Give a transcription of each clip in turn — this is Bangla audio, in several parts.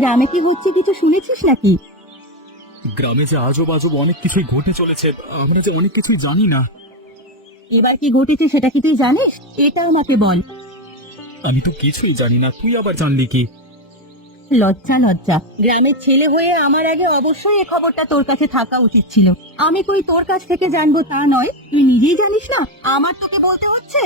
গ্রামে কি হচ্ছে কিছু শুনেছিস নাকি? গ্রামে যে আজব আজব অনেক কিছুই ঘটে চলেছে, আমরা যে অনেক কিছুই জানি না। এবার কি ঘটেছে সেটা কি তুই জানিস? এটা আমাকে বল। আমি তো কিছুই জানি না, তুই আবার জানলি কি? লজ্জা লজ্জা, গ্রামের ছেলে হয়ে আমার আগে অবশ্যই এ খবরটা তোর কাছে থাকা উচিত ছিল। আমি কই তোর কাছ থেকে জানবো তা নয়, তুই নিজেই জানিস না, আমার তোকে বলতে হচ্ছে।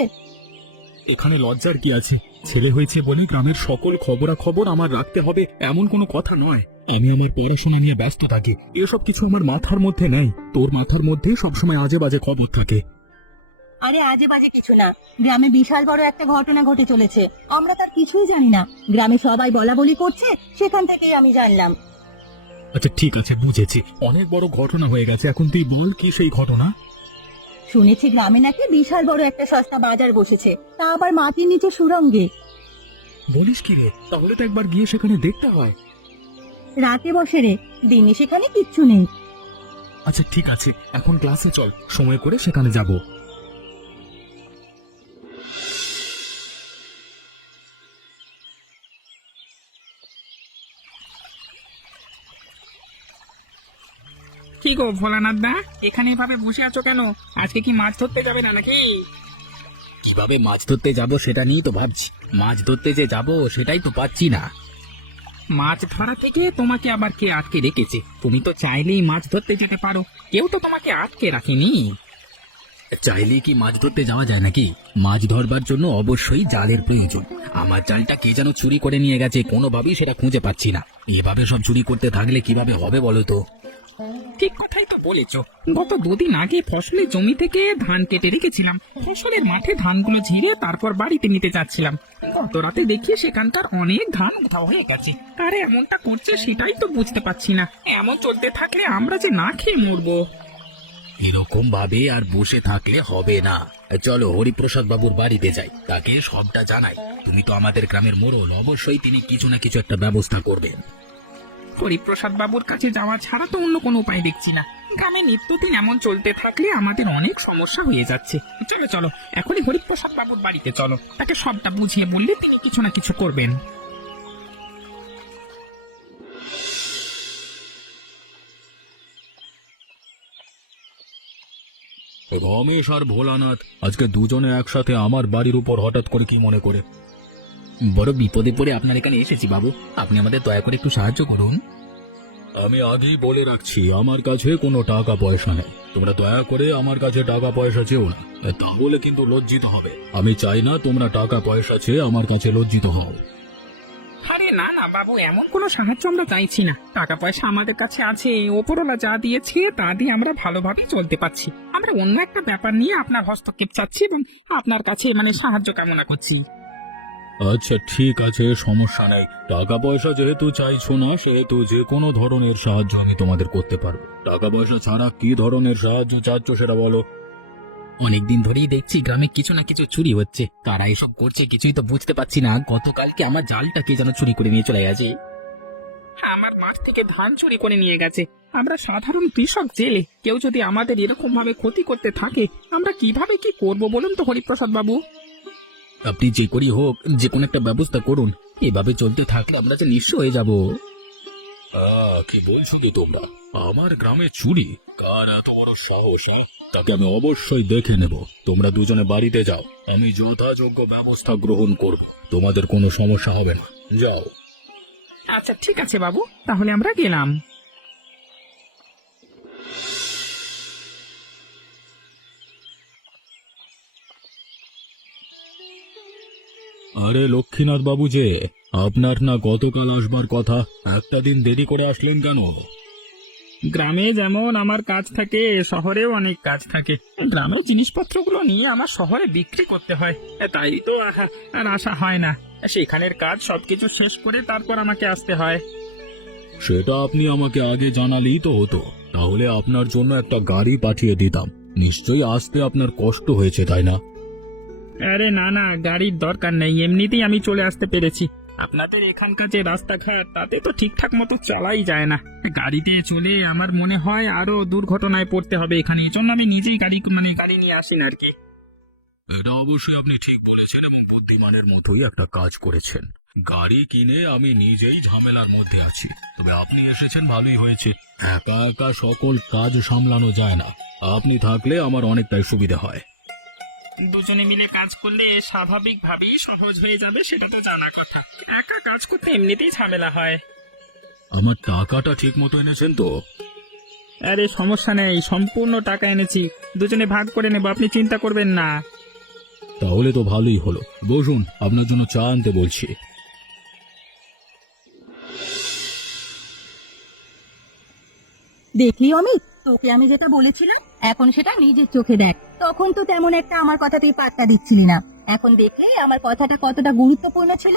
এখানে লজ্জার কি আছে? ছেলে হয়েছে বলে গ্রামের সকল খবরাখবর আমার রাখতে হবে এমন কোনো কথা নয়। আমি আমার পড়াশোনা নিয়ে ব্যস্ত থাকি, এসব কিছু আমার মাথার মধ্যে নেই। তোর মাথার মধ্যে সবসময় আজে বাজে খবর থাকে। আরে আজে বাজে কিছু না, গ্রামে বিশাল বড় একটা ঘটনা ঘটে চলেছে, আমরা তার কিছুই জানি না। গ্রামে সবাই বলা বলি করছে, সেখান থেকেই আমি জানলাম। আচ্ছা ঠিক আছে, বুঝেছি, অনেক বড় ঘটনা হয়ে গেছে। এখন তুই বল কি সেই ঘটনা? শুনেছি গ্রামে নাকি বিশাল বড় একটা সস্তা বাজার বসেছে, তা আবার মাটির নিচে সুড়ঙ্গে। বলিস কি রে? তাহলে তো একবার গিয়ে সেখানে দেখতে হয়। রাতে বসে রে, দিনে সেখানে কিচ্ছু নেই। আচ্ছা ঠিক আছে, এখন ক্লাসে চল, সময় করে সেখানে যাব। কি গো ভোলানাথ দা, এখানে এভাবে বসে আছো কেন? আজকে কি মাছ ধরতে যাবে না নাকি? কিভাবে মাছ ধরতে যাব সেটা নিয়েই তো ভাবছি। মাছ ধরতে যে যাব সেটাই তো পাচ্ছি না। মাছ ধরা থেকে তোমাকে আবার কে আটকে রেখেছে? তুমি তো চাইলেই মাছ ধরতে যেতে পারো, কেউ তো তোমাকে আটকে রাখেনি। চাইলে কি মাছ ধরতে যাওয়া যায় নাকি? মাছ ধরবার জন্য অবশ্যই জালের প্রয়োজন। আমার জালটা কে যেন চুরি করে নিয়ে গেছে, কোনোভাবেই সেটা খুঁজে পাচ্ছি না। এভাবে সব চুরি করতে থাকলে কিভাবে হবে বলো তো? ঠিক কথাই তো বলেছো। গত দুদিন আগে ফসলের জমি থেকে ধান কেটে রেখেছিলাম, ফসলের মাঠে ধানগুলো ঝিরে তারপর বাড়িতে নিতে যাচ্ছিলাম। গত রাতে দেখি সেখানকার অনেক ধান উধাও হয়ে গেছে। আরে এমনটা করছে সেটাই তো বুঝতে পারছি না। এমন চলতে থাকলে আমরা যে না খেয়ে মরবো। এরকম ভাবে আর বসে থাকলে হবে না। চলো হরিপ্রসাদ বাবুর বাড়িতে যাই, তাকে সবটা জানাই। তুমি তো আমাদের গ্রামের মোড়ল, অবশ্যই তিনি কিছু না কিছু একটা ব্যবস্থা করবেন। হরিপ্রসাদ বাবুর কাছে যাওয়া ছাড়া তো অন্য কোনো উপায় দেখছি না। গ্রামে নিত্যদিন এমন চলতে থাকলে আমাদের অনেক সমস্যা হয়ে যাচ্ছে। চলো চলো, এখনই হরিপ্রসাদ বাবুর বাড়িতে চলো, তাকে সবটা বুঝিয়ে বললে তিনি কিছু না কিছু করবেন। রমেশ আর ভোলানাথ আজকে দুজনে একসাথে আমার বাড়ির উপর হঠাৎ করে কি মনে করে? বড় বিপদে পড়ে আপনার এখানে এসেছি বাবু, আপনি আমাদের দয়া করে একটু সাহায্য করুন। আমি আগেই বলে রাখছি, আমার কাছে কোনো টাকা পয়সা নেই। তোমরা দয়া করে আমার কাছে টাকা পয়সা চেও না, তাহলে কিন্তু লজ্জিত হবে। আমি চাই না তোমরা টাকা পয়সা চেয়ে আমার কাছে লজ্জিত হও। আরে না না বাবু, এমন কোনো সাহায্য আমরা চাইছি না। টাকা পয়সা আমাদের কাছে আছে, ওপরওয়ালা যা দিয়েছে তা দিয়ে আমরা ভালোভাবে চলতে পারছি। আমরা অন্য একটা ব্যাপার নিয়ে আপনার হস্তক্ষেপ চাচ্ছি এবং আপনার কাছে সাহায্য কামনা করছি। আচ্ছা ঠিক আছে, সমস্যা নেই। টাকা পয়সা যেহেতু চাইছো না, সেহেতু যে কোনো ধরনের সাহায্য আমি তোমাদের করতে পারবো। টাকা পয়সা ছাড়া কি ধরনের সাহায্য চাচ্ছ সেটা বলো। অনেকদিন ধরেই দেখছি গ্রামে কিছু না কিছু চুরি হচ্ছে, কারা এসব করছে কিছুই তো বুঝতে পারছি না। গতকালকে আমার জালটা কে যেন চুরি করে নিয়ে চলে গেছে। হ্যাঁ, আমার মাঠ থেকে ধান চুরি করে নিয়ে গেছে। আমরা সাধারণ কৃষক জেলে, কেউ যদি আমাদের এরকম ভাবে ক্ষতি করতে থাকে, আমরা কিভাবে কি করব বলুন তো হরিপ্রসাদ বাবু? আপনি যে করি হোক যে কোনো একটা ব্যবস্থা করুন, এভাবে চলতে থাকলে আমরা যে নিঃস্ব হয়ে যাব। কি বলছো কি তোমরা? আমার গ্রামে চুরি? কার এত বড় সাহস? তাকে আমি অবশ্যই দেখে নেব। তোমরা দুজনে বাড়িতে যাও, আমি যথাযোগ্য ব্যবস্থা গ্রহণ করব। তোমাদের কোনো সমস্যা হবে না, যাও। আচ্ছা ঠিক আছে বাবু, তাহলে আমরা গেলাম। আরে লক্ষ্মীনাথ বাবু যে, আপনার না গতকাল আসবার কথা, একটা দিন দেরি করে আসলেন কেন? গ্রামে যেমন আমার কাজ থাকে, শহরেও অনেক কাজ থাকে। গ্রামের জিনিসপত্রগুলো নিয়ে আমার শহরে বিক্রি করতে হয়, তাই তো আর আসা হয় না। সেখানের কাজ সবকিছু শেষ করে তারপর আমাকে আসতে হয়। সেটা আপনি আমাকে আগে জানালেই তো হতো, তাহলে আপনার জন্য একটা গাড়ি পাঠিয়ে দিতাম। নিশ্চয়ই আসতে আপনার কষ্ট হয়েছে, তাই না? আরে না না, গাড়ির দরকার নেই, এমনিতেই আমি চলে আসতে পেরেছি। আপনাদের এখানকার যে রাস্তাঘাট তাতে তো ঠিকঠাক মতো চালাই যায় না। গাড়ি দিয়ে চলে আমার মনে হয় আরো দুর্ঘটনায় পড়তে হবে এখানে, এই জন্য আমি নিজেই গাড়ি নিয়ে আসি না আর কি। এটা অবশ্যই আপনি ঠিক বলেছেন এবং বুদ্ধিমানের মতোই একটা কাজ করেছেন। গাড়ি কিনে আমি নিজেই ঝামেলার মধ্যে আছি। তবে আপনি এসেছেন ভালোই হয়েছে। একা একা সকল কাজ সামলানো যায় না, আপনি থাকলে আমার অনেকটাই সুবিধা হয়। দুজনে মিলে কাজ করলে স্বাভাবিকভাবেই সহজ হয়ে যাবে, সেটা তো জানা কথা। একা কাজ করতে এমনিতেই ঝামেলা হয়। আমার টাকাটা ঠিক মতো এনেছেন তো? আরে সমস্যা নেই, সম্পূর্ণ টাকা এনেছি, দুজনে ভাগ করে নেব, আপনি চিন্তা করবেন না। তাহলে তো ভালোই হলো। বসুন, আপনার জন্য চা আনতে বলছি। দেখলি অমিত, তোকে আমি যেটা বলেছিলাম এখন সেটা নিজের চোখে দেখ। তখন তো তেমন একটা আমার কথা তুই পাত্তা দিচ্ছিলি না, এখন দেখলে আমার কথাটা কতটা গুরুত্বপূর্ণ ছিল।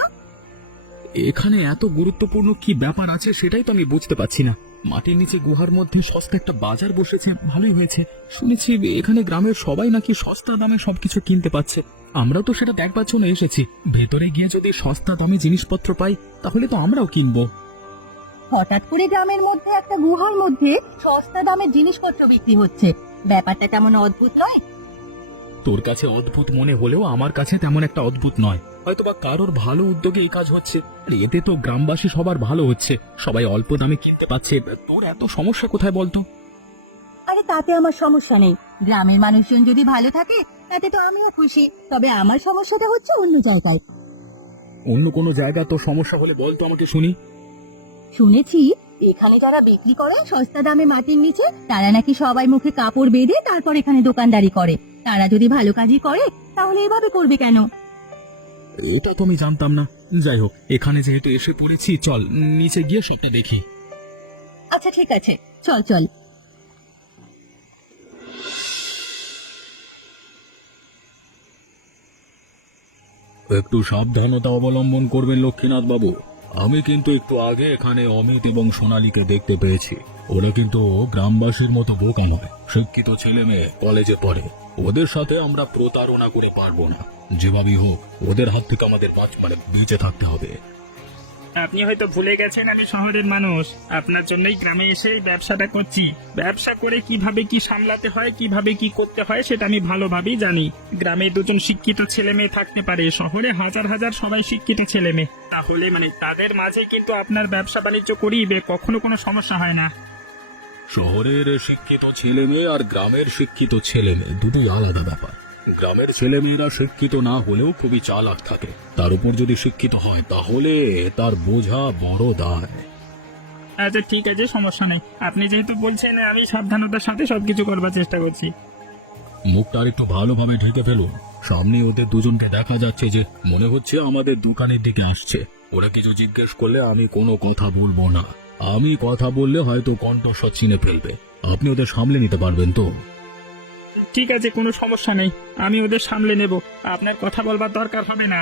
এখানে এত গুরুত্বপূর্ণ কি ব্যাপার আছে সেটাই তো আমি বুঝতে পারছি না। মাটির নিচে গুহার মধ্যে সস্তা একটা বাজার বসেছে, ভালোই হয়েছে। শুনেছি এখানে গ্রামের সবাই নাকি সস্তা দামে সবকিছু কিনতে পাচ্ছে। আমরাও তো সেটা দেখবার জন্য এসেছি। ভেতরে গিয়ে যদি সস্তা দামে জিনিসপত্র পাই তাহলে তো আমরাও কিনবো। হঠাৎ করে গ্রামের মধ্যে একটা গুহার মধ্যে সস্তা দামের জিনিসপত্র বিক্রি হচ্ছে, ব্যাপারটা তেমন অদ্ভুত নয়? তোর কাছে অদ্ভুত মনে হলেও আমার কাছে তেমন একটা অদ্ভুত নয়। হয়তোবা কারোর ভালো উদ্যোগে এই কাজ হচ্ছে, আর এতে তো গ্রামবাসী সবার ভালো হচ্ছে, সবাই অল্প দামে কিনতে পাচ্ছে। তোর এত সমস্যা কোথায় বলতো? আরে তাতে আমার সমস্যা নেই, গ্রামের মানুষজন যদি ভালো থাকে তাতে তো আমিও খুশি। তবে আমার সমস্যাটা হচ্ছে অন্য জায়গায়। অন্য কোনো জায়গা তোর সমস্যা হলে বলতো আমাকে শুনি। শুনেছি এখানে যারা বিক্রি করে সস্তা দামে মাটির নিচে, তারা নাকি সবাই মুখে কাপড় বেঁধে তারপর এখানে দোকানদারি করে। তারা যদি ভালো কাজই করে তাহলে এভাবে করবে কেন? এটা তো আমি জানতাম না। যাই হোক, এখানে যেহেতু এসে পড়েছি, চল নিচে গিয়ে সেটা দেখি। আচ্ছা ঠিক আছে, চল চল। একটু সাবধানতা অবলম্বন করবেন লক্ষ্মীনাথ বাবু। আমি কিন্তু একটু আগে এখানে অমিত এবং সোনালীকে দেখতে পেয়েছি। ওরা কিন্তু গ্রামবাসীর মতো বোকা নয়, শিক্ষিত ছেলে মেয়ে, কলেজে পড়ে। ওদের সাথে আমরা প্রতারণা করে পারবো না। যেভাবেই হোক ওদের হাত থেকে আমাদের বেঁচে থাকতে হবে। আপনি হয়তো ভুলে গেছেন আমি শহরের মানুষ, আপনার জন্যই গ্রামে এসে এই ব্যবসাটা করছি। ব্যবসা করে কিভাবে কি সামলাতে হয়, কিভাবে কি করতে হয় সেটা আমি ভালোভাবেই জানি। গ্রামে দুজন শিক্ষিত ছেলে মেয়ে থাকতে পারে, শহরে হাজার হাজার সবাই শিক্ষিত ছেলে মেয়ে। তাহলে তাদের মাঝে কিন্তু আপনার ব্যবসা বাণিজ্য করিবে, কখনো কোনো সমস্যা হয় না। শহরের শিক্ষিত ছেলে মেয়ে আর গ্রামের শিক্ষিত ছেলে মেয়ে দুটোই আলাদা ব্যাপার। গ্রামের ছেলেমেয়েরা শিক্ষিত না হলেও খুবই চালাক থাকে, তার উপর যদি শিক্ষিত হয় তাহলে তার বোঝা বড় দায়। আচ্ছা ঠিক আছে, সমস্যা নেই। আপনি যেহেতু বলছেন আমি সাবধানতার সাথে সবকিছু করবার চেষ্টা করছি। মুখটা আর একটু ভালোভাবে ঢেকে ফেলুন। সামনে ওদের দুজনকে দেখা যাচ্ছে যে মনে হচ্ছে আমাদের দোকানের দিকে আসছে। ওরা কিছু জিজ্ঞেস করলে আমি কোনো কথা বলবো না। আমি কথা বললে হয়তো কণ্ঠস্বর চিনে ফেলবে। আপনি ওদের সামলে নিতে পারবেন তো? ঠিক আছে, কোনো সমস্যা নেই, আমি ওদের সামলে নেব, আপনার কথা বলবার দরকার হবে না।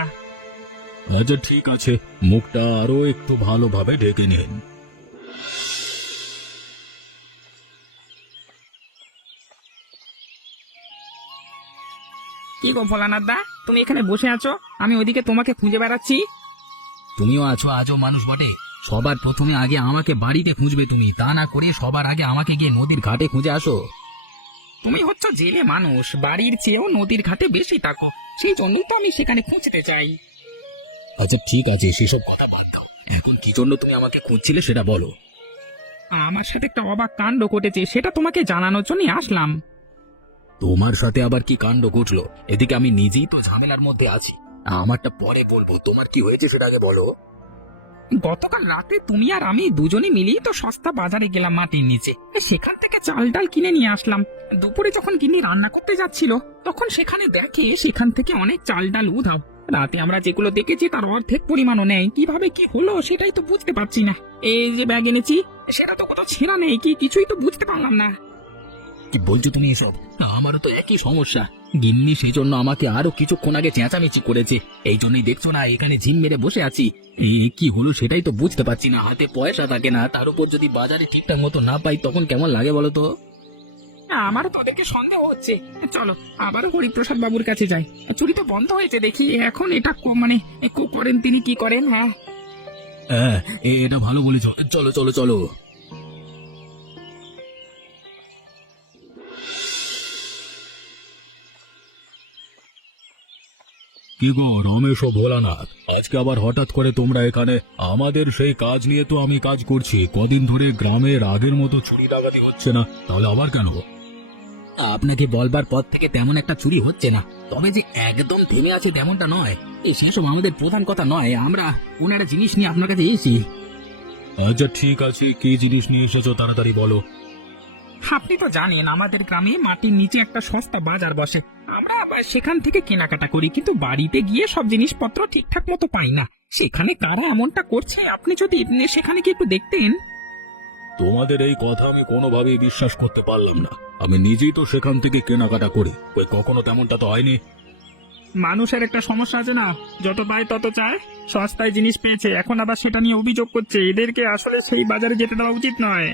আচ্ছা ঠিক আছে, মুখটা আরো একটু ভালোভাবে ঢেকে নিন। কি গো ভোলানাথ দা, তুমি এখানে বসে আছো, আমি ওইদিকে তোমাকে খুঁজে বেড়াচ্ছি। তুমিও আছো আজও মানুষ বটে। সবার প্রথমে আগে আমাকে বাড়িতে খুঁজবে তুমি, তা না করে সবার আগে আমাকে গিয়ে নদীর ঘাটে খুঁজে আসো। তুমি হচ্ছ জেলে মানুষ, বাড়ির চেয়েও নদীর ঘাটে বেশি থাকো, সেই জন্যই তো আমি সেখানে খুঁজতে চাই। আচ্ছা ঠিক আছে, সেসব কথা বাদ দাও। এখন কি জন্য তুমি আমাকে খুঁজছিলে সেটা বলো। আমার সাথে একটা অবাক কাণ্ড ঘটেছে, সেটা তোমাকে জানানোর জন্য আসলাম। তোমার সাথে আবার কি কাণ্ড ঘটলো? এদিকে আমি নিজেই তো ঝামেলার মধ্যে আছি। আমারটা পরে বলবো, তোমার কি হয়েছে সেটা আগে বলো। গতকাল রাতে তুমি আর আমি দুজনে মিলেই তো সস্তা বাজারে গেলাম মাটির নিচে, সেখান থেকে চাল ডাল কিনে নিয়ে আসলাম। দুপুরে যখন গিন্নি রান্না করতে যাচ্ছিল তখন সেখানে দেখে সেখান থেকে অনেক চাল ডাল উধাও। রাতে আমরা যেগুলো দেখেছি তার অর্ধেক পরিমাণও নেই, কিভাবে কি হলো সেটাই তো বুঝতে পারছি না। এই যে ব্যাগ এনেছি সেটা তো কোথাও ছেঁড়া নেই, কি কিছুই তো বুঝতে পারলাম না। কি বলছো তুমি এসব? আমারও তো একই সমস্যা। গিন্নি সেই জন্য আমাকে আরো কিছুক্ষণ আগে চেঁচামেচি করেছে। এই জন্যই দেখছো না এখানে ঝিম মেরে বসে আছি। কি হলো সেটাই তো বুঝতে পারছি না। হাতে পয়সা থাকে না, তার উপর যদি বাজারে ঠিকঠাক মতো না পাই তখন কেমন লাগে বলো তো? আমারও তো দেখে সন্দেহ হচ্ছে। চলো আবারও হরিপ্রসাদ বাবুর কাছে যাই, চুরি তো বন্ধ হয়েছে দেখি। এখন এটা করেন তিনি, কি করেন? হ্যাঁ হ্যাঁ, এটা ভালো বলেছো। চলো চলো চলো। কি গো রমেশ ও ভোলানাথ, আজকে আবার হঠাৎ করে তোমরা এখানে? আমাদের সেই কাজ নিয়ে তো আমি কাজ করছি, কদিন ধরে গ্রামের আগের মতো চুরি ডাকাতি হচ্ছে না, তাহলে আবার কেন? আপনাকে বলবার পর থেকে তেমন একটা চুরি হচ্ছে না, তবে যে একদম থেমে আছে তেমনটা নয়। সেসব আমাদের প্রধান কথা নয়, আমরা কোন একটা জিনিস নিয়ে আপনার কাছে এসেছি। আচ্ছা ঠিক আছে, কি জিনিস নিয়ে এসেছো তাড়াতাড়ি বলো। আপনি তো জানেন আমাদের গ্রামে মাটির নিচে একটা সস্তা বাজার বসে। আমরা আবার সেখান থেকে কেনাকাটা করি, কিন্তু বাড়িতে গিয়ে সব জিনিসপত্র ঠিকঠাক মতো পাই না। সেখানে কারা এমনটা করছে, আপনি যদি সেখানে কি একটু দেখতেন। তোমাদের এই কথা আমি কোনোভাবেই বিশ্বাস করতে পারলাম না। আমি নিজেই তো সেখান থেকে কেনাকাটা করি, ওই কখনো তেমনটা তো হয়নি। মানুষের একটা সমস্যা আছে না, যত পায় তত চায়। সস্তায় জিনিস পেয়েছে, এখন আবার সেটা নিয়ে অভিযোগ করছে। এদেরকে আসলে সেই বাজারে যেতে দেওয়া উচিত নয়।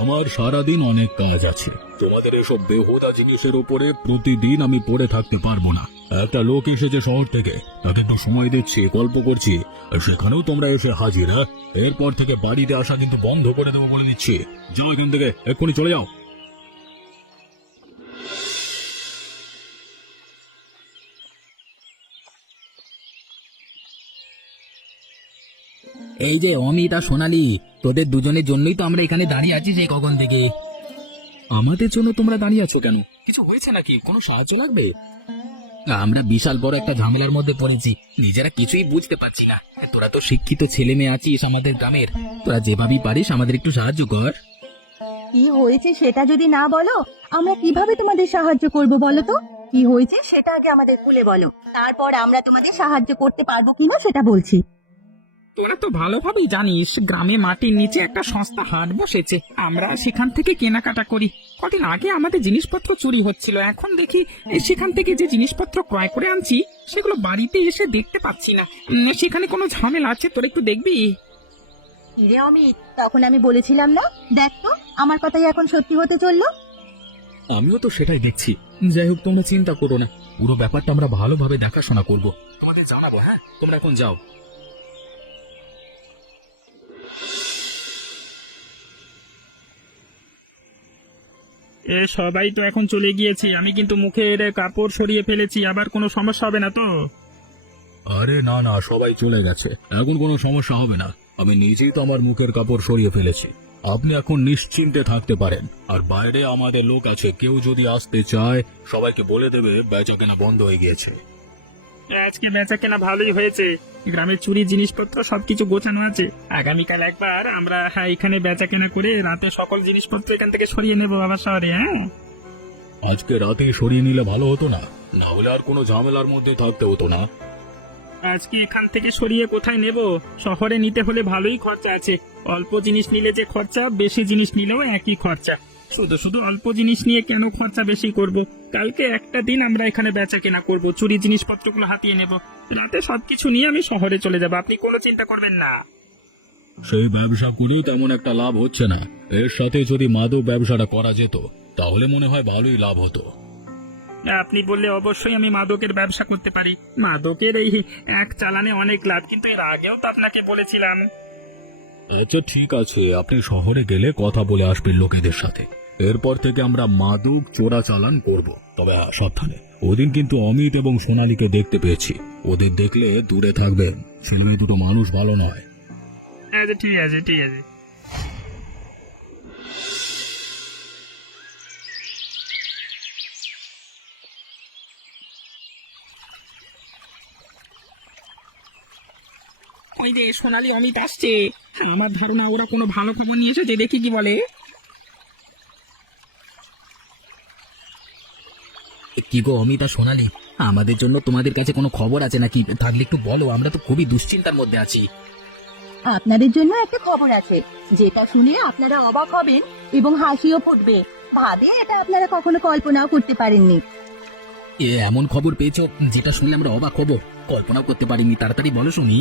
আমার সারাদিন অনেক কাজ আছে, তোমাদের এসব বেহুদা জিনিসের উপরে প্রতিদিন আমি পড়ে থাকতে পারবো না। একটা লোক এসেছে শহর থেকে, তাকে একটু সময় দিচ্ছি, গল্প করছি, আর সেখানেও তোমরা এসে হাজির। হ্যাঁ, এরপর থেকে বাড়িতে আসা কিন্তু বন্ধ করে দেবো বলে দিচ্ছি। যাও এখান থেকে, এক্ষুনি চলে যাও। এই যে অমিত আর সোনালি, তোদের দুজনের জন্যই তো আমরা এখানে দাঁড়িয়ে আছি সেই কখন থেকে। আমাদের জন্য তোমরা দাঁড়িয়ে আছো কেন? কিছু হয়েছে নাকি? কোনো সাহায্য লাগবে? আমরা বিশাল বড় একটা ঝামেলার মধ্যে পড়েছি, নিজেরা কিছুই বুঝতে পারছি না। তোরা তো শিক্ষিত ছেলে মেয়ে আছিস আমাদের গ্রামের, তোরা যেভাবেই পারিস আমাদের একটু সাহায্য কর। কি হয়েছে সেটা যদি না বলো, আমরা কিভাবে তোমাদের সাহায্য করব বলো তো? কি হয়েছে সেটা আগে আমাদের খুলে বলো, তারপর আমরা তোমাদের সাহায্য করতে পারবো কিনা সেটা বলছি। তোরা তো ভালোভাবেই জানিস গ্রামে মাটির নিচে একটা সস্তা হাট বসেছে, আমরা সেখান থেকে কেনাকাটা করি। কদিন আগে আমাদের জিনিসপত্র চুরি হচ্ছিল, এখন দেখি সেখান থেকে যে জিনিসপত্র ক্রয় করে আনছি সেগুলো বাড়িতে এসে দেখতে পাচ্ছি না। সেখানে কোনো ঝামেলা আছে, তোরা একটু দেখবি। রে অমিত, তখন আমি বলেছিলাম না, দেখ তো আমার কথাই এখন সত্যি হতে চললো। আমিও তো সেটাই দেখছি। যাই হোক, তোমরা চিন্তা করো না, পুরো ব্যাপারটা আমরা ভালোভাবে দেখাশোনা করব, তোমাদের জানাবো। হ্যাঁ, তোমরা এখন যাও। সবাই তো এখন চলে গিয়েছে, আমি কিন্তু মুখের কাপড় সরিয়ে ফেলেছি, আবার কোনো সমস্যা হবে না তো? আরে না না, সবাই চলে গেছে, এখন কোনো সমস্যা হবে না। আমি নিজেই তো আমার মুখের কাপড় সরিয়ে ফেলেছি। আপনি এখন নিশ্চিন্তে থাকতে পারেন। আর বাইরে আমাদের লোক আছে, কেউ যদি আসতে চায় সবাইকে বলে দেবে বেচা কেনা বন্ধ হয়ে গিয়েছে। আজকে বেচা কেনা ভালোই হয়েছে, গ্রামের চুরি জিনিসপত্র সবকিছু গোছানো আছে। আগামীকাল একবার আমরা এখানে বেচা কেনা করে রাতে সকল জিনিসপত্র এখান থেকে সরিয়ে নেবো বাবা শহরে। হ্যাঁ, আজকে রাতে সরিয়ে নিলে ভালো হতো না? না হলে আর কোনো ঝামেলার মধ্যে থাকতে হতো না। আজকে এখান থেকে সরিয়ে কোথায় নেব? শহরে নিতে হলে ভালোই খরচা আছে। অল্প জিনিস নিলে যে খরচা, বেশি জিনিস নিলেও একই খরচা। শুধু শুধু অল্প জিনিস নিয়ে কেন খরচা বেশি করব? কালকে একটা দিন আমরা এখানে বেচা কেনা করব, চুরি জিনিসপত্রগুলো হাতিয়ে নেব, রাতে সবকিছু নিয়ে আমি শহরে চলে যাব। আপনি কোনো চিন্তা করবেন না। সেই ব্যবসা করেও তেমন একটা লাভ হচ্ছে না, এর সাথে যদি মাদক ব্যবসাটা করা যেত তাহলে মনে হয় ভালোই লাভ হতো। আপনি বললে অবশ্যই আমি মাদকের ব্যবসা করতে পারি। মাদকের এই এক চালানে অনেক লাভ, কিন্তু এর আগেও তো আপনাকে বলেছিলাম। আচ্ছা ঠিক আছে, আপনি শহরে গেলে কথা বলে আসবেন লোকেদের সাথে। এরপর থেকে আমরা মাদক চোরাচালান করব। তবে হ্যাঁ, সাবধানে। ওদিন কিন্তু অমিত এবং সোনালীকে দেখতে পেয়েছি, ওদের দেখলে দূরে থাকবেন। ছেলেমেয়ে দুটো মানুষ ভালো নয়। আচ্ছা ঠিক আছে, ঠিক আছে। ওই যে সোনালী অমিত আসছে, আমার ধারণা ওরা কোনো ভালো খবর নিয়ে এসেছে, দেখি কি বলে। কি গো অমিত আর সোনালি, আমাদের জন্য তোমাদের কাছে কোনো খবর আছে নাকি? থাকলে একটু বলো, আমরা তো খুবই দুশ্চিন্তার মধ্যে আছি। আপনাদের জন্য একটা খবর আছে, যেটা শুনে আপনারা অবাক হবেন এবং হাসিও ফুটবে। ভাবে এটা আপনারা কখনো কল্পনাও করতে পারেননি। এমন খবর পেয়েছো যেটা শুনলে আমরা অবাক হব, কল্পনাও করতে পারিনি। তাড়াতাড়ি বলো শুনি।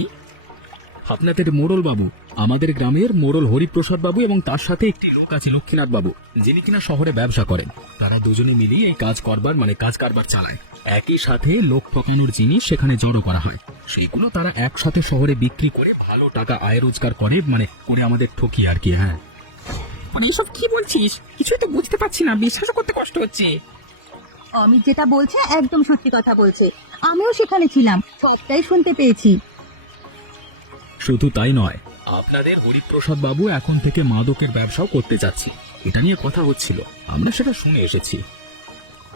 আপনাদের মোড়ল বাবু, আমাদের গ্রামের মোড়ল হরিপ্রসাদ বাবু এবং তার সাথে একটি লোক আছে লক্ষ্মীনাথ বাবু, যিনি কিনা শহরে ব্যবসা করেন। তারা দুজনে মিলিয়ে এই কাজ করবার কাজ কারবার চালায়। একই সাথে লোক ঠকানোর জিনিস সেখানে জড়ো করা হয়, সেগুলো তারা একসাথে শহরে বিক্রি করে ভালো টাকা আয় রোজগার করে, করে আমাদের ঠকিয়ে আর কি। হ্যাঁ, মানে এইসব কি বলছিস? কিছুই তো বুঝতে পারছি না, বিশ্বাস করতে কষ্ট হচ্ছে। অমিত যেটা বলছে একদম সত্যি কথা বলছে। আমিও সেখানে ছিলাম, সবটাই শুনতে পেয়েছি। শুধু তাই নয়, আপনাদের হরিপ্রসাদ বাবু এখন থেকে মাদকের ব্যবসাও করতে যাচ্ছি, এটা নিয়ে কথা হচ্ছিল, আমরা সেটা শুনে এসেছি।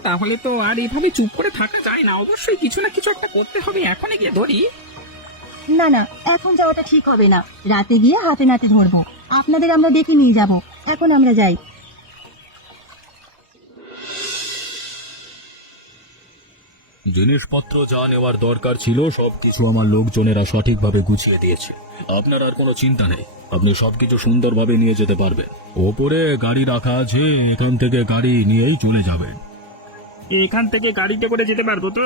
তাহলে তো আর এভাবে চুপ করে থাকা যায় না, অবশ্যই কিছু না কিছু একটা করতে হবে। এখনই গিয়ে ধরি। না না, এখন যাওয়াটা ঠিক হবে না, রাতে গিয়ে হাতে নাতে ধরবো। আপনাদের আমরা দেখে নিয়ে যাব, এখন আমরা যাই। জিনিসপত্র যা নেওয়ার দরকার ছিল সবকিছু আমার লোকজনেরা সঠিকভাবে গুছিয়ে দিয়েছে, আপনার আর কোনো চিন্তা নেই, আপনি সবকিছু সুন্দরভাবে নিয়ে যেতে পারবেন। ওপরে গাড়ি রাখা আছে, এখান থেকে গাড়ি নিয়েই চলে যাবেন। এখান থেকে গাড়িতে করে যেতে পারবো তো?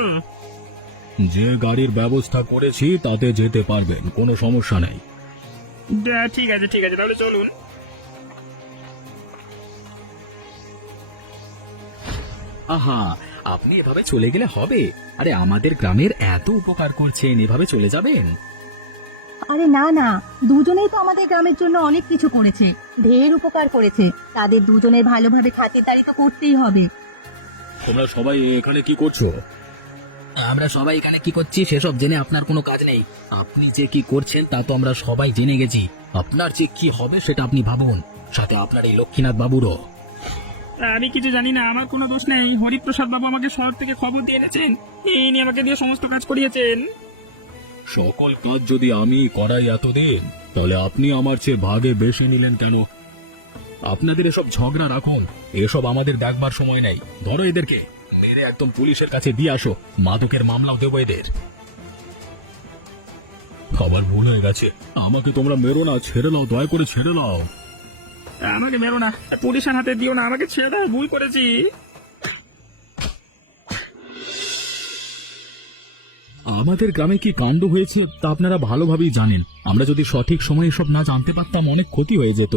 যে গাড়ির ব্যবস্থা করেছি তাতে যেতে পারবেন, কোনো সমস্যা নেই। ঠিক আছে ঠিক আছে, তাহলে চলুন। আহা, আপনি এভাবে চলে গেলে হবে? আরে আমাদের গ্রামের এত উপকার করছেন, এভাবে চলে যাবেন? আরে না না, দুজনেই তো আমাদের গ্রামের জন্য অনেক কিছু করেছে, ঢের উপকার করেছে। তাদের দুজনের ভালোভাবে খাতিরদারি তো করতেই হবে। তোমরা সবাই এখানে কি করছো? আমরা সবাই এখানে কি করছি সেসব জেনে আপনার কোনো কাজ নেই। আপনি যে কি করছেন তা তো আমরা সবাই জেনে গেছি। আপনার যে কি হবে সেটা আপনি ভাবুন, সাথে আপনার এই লক্ষ্মীনাথ বাবুরও। আমি কিছু জানি না, আমার কোনো দোষ নেই। হরিপ্রসাদ বাবু আমাকে শহর থেকে খবর দিয়ে এনেছেন, এই নিয়ে আমাকে দিয়ে সমস্ত কাজ করিয়েছেন। সকল কাজ যদি আমি করাই এতদিন, তাহলে আপনি আমার চেয়ে ভাগে বেশি নিলেন কেন? আপনাদের এসব ঝগড়া রাখুন, এসব আমাদের দেখবার সময় নেই। ধরো এদেরকে, মেরে একদম পুলিশের কাছে দিয়ে আসো, মাদকের মামলাও দেবো এদের। খাবার ভুল হয়ে গেছে, আমাকে তোমরা মেরো না, ছেড়ে নাও, দয়া করে ছেড়ে নাও। আমাকে মেরো না, পুলিশের হাতে দিও না, আমাকে ছেড়ে দাও, ভুল করেছি। আমাদের গ্রামে কি কাণ্ড হয়েছে তা আপনারা ভালোভাবেই জানেন। আমরা যদি সঠিক সময়ে এসব না জানতে পারতাম, অনেক ক্ষতি হয়ে যেত।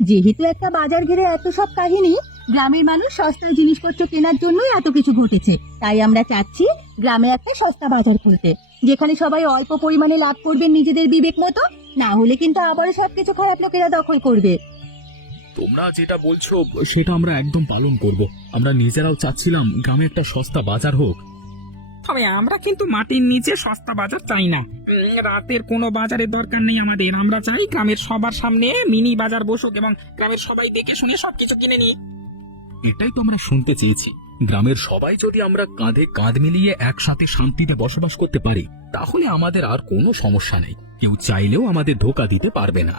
যেহেতু একটা বাজার ঘিরে এত সব কাহিনী, গ্রামের মানুষ সস্তায় জিনিসপত্র কেনার জন্যই এত কিছু ঘটেছে। তাই আমরা চাচ্ছি গ্রামে একটা সস্তা বাজার খুলতে, যেখানে সবাই অল্প পরিমাণে লাভ করবেন নিজেদের বিবেক মতো। না হলে কিন্তু আবারও সবকিছু খারাপ লোকেরা দখল করবে। তোমরা যেটা বলছো সেটা আমরা একদম পালন করব। আমরা নিজেরাও চাচ্ছিলাম গ্রামে একটা সস্তা বাজার হোক। তবে আমরা কিন্তু মাটির নিচে সস্তা বাজার চাই না। রাতের কোনো বাজারের দরকার নেই আমাদের। আমরা চাই গ্রামের সবার সামনে মিনি বাজার বসুক এবং গ্রামের সবাই দেখে শুনে সবকিছু কিনে নিই। এটাই তো আমরা শুনতে চেয়েছি। গ্রামের সবাই যদি আমরা কাঁধে কাঁধ মিলিয়ে একসাথে শান্তিতে বসবাস করতে পারি, তাহলে আমাদের আর কোনো সমস্যা নেই। কেউ চাইলেও আমাদের ধোঁকা দিতে পারবে না।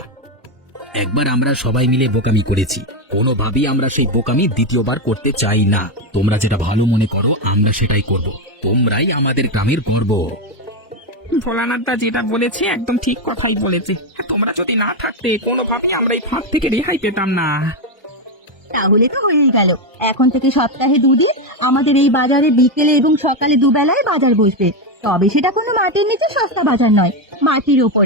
একবার আমরা সবাই মিলে বোকামি করেছি, কোনোভাবেই আমরা সেই বোকামি দ্বিতীয়বার করতে চাই না। তোমরা যেটা ভালো মনে করো আমরা সেটাই করব। তোমরাই আমাদের গ্রামের গর্ব। ভোলানাথ দা যেটা বলেছে একদম ঠিক কথাই বলেছে। তোমরা যদি না থাকতে কোনোভাবেই আমরা এই ফাঁদ থেকে রেহাই পেতাম না। তাহলে তো হয়েই গেল, এখন থেকে সপ্তাহে 2 দিন আমাদের এই বাজারে বিকেলে এবং সকালে 2 বেলায় বাজার বসবে। তবে সেটা কোনো মাটির নিচে সস্তা বাজার নয়, মাটির ওপরে।